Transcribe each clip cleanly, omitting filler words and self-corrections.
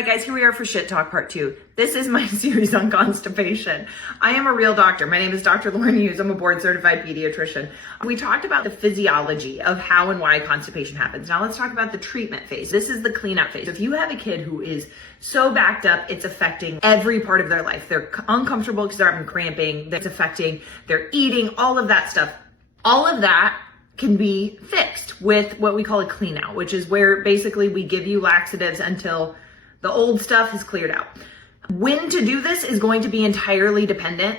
right, guys, here we are for Shit Talk Part 2. This is my series on constipation. I am a real doctor. My name is Dr. Lauren Hughes. I'm a board certified pediatrician. We talked about the physiology of how and why constipation happens. Now let's talk about the treatment phase. This is the cleanup phase. If you have a kid who is so backed up, it's affecting every part of their life. They're uncomfortable because they're having cramping. It's affecting their eating, all of that stuff. All of that can be fixed with what we call a clean out, which is where basically we give you laxatives until the old stuff is cleared out. When to do this is going to be entirely dependent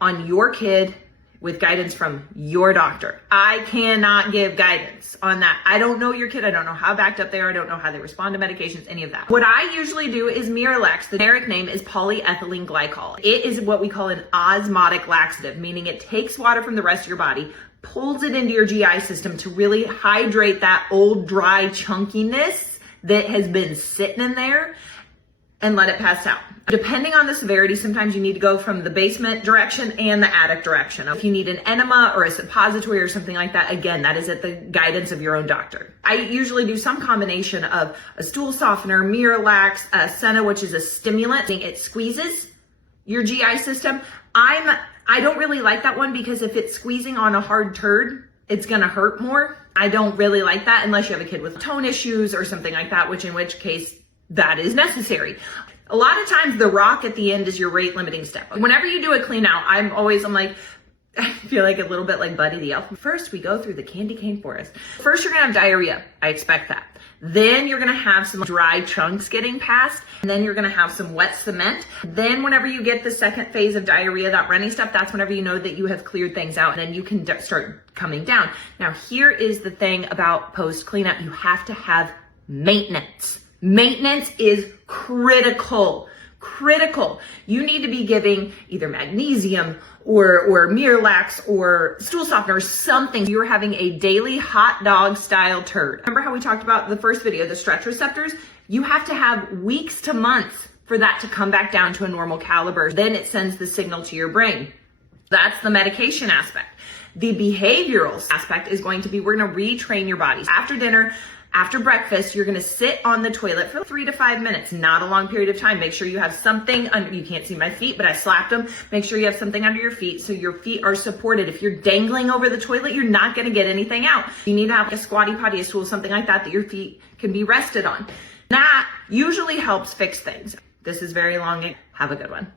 on your kid with guidance from your doctor. I cannot give guidance on that. I don't know your kid. I don't know how backed up they are. I don't know how they respond to medications, any of that. What I usually do is Miralax. The generic name is polyethylene glycol. It is what we call an osmotic laxative, meaning it takes water from the rest of your body, pulls it into your GI system to really hydrate that old dry chunkiness that has been sitting in there and let it pass out. Depending on the severity, sometimes you need to go from the basement direction and the attic direction. If you need an enema or a suppository or something like that, again, that is at the guidance of your own doctor. I usually do some combination of a stool softener, Miralax, Senna, which is a stimulant. It squeezes your GI system. I don't really like that one because if it's squeezing on a hard turd, it's gonna hurt more. I don't really like that unless you have a kid with tone issues or something like that, in which case that is necessary. A lot of times the rock at the end is your rate limiting step. Whenever you do a clean out, I'm like, I feel like a little bit like Buddy the Elf. First, we go through the candy cane forest. First, you're gonna have diarrhea. I expect that. Then you're gonna have some dry chunks getting passed, and then you're gonna have some wet cement. Then whenever you get the second phase of diarrhea, that runny stuff, that's whenever you know that you have cleared things out, and then you can start coming down. Now, here is the thing about post cleanup. You have to have maintenance. Maintenance is critical. Critical. You need to be giving either magnesium or Miralax or stool softener or something. You're having a daily hot dog style turd. Remember how we talked about the first video, the stretch receptors? You have to have weeks to months for that to come back down to a normal caliber. Then it sends the signal to your brain. That's the medication aspect. The behavioral aspect is going to be, we're going to retrain your body. After dinner, after breakfast, you're gonna sit on the toilet for 3 to 5 minutes, not a long period of time. Make sure you have something under, you can't see my feet, but I slapped them. Make sure you have something under your feet so your feet are supported. If you're dangling over the toilet, you're not gonna get anything out. You need to have a squatty potty, a stool, something like that your feet can be rested on. That usually helps fix things. This is very long. Have a good one.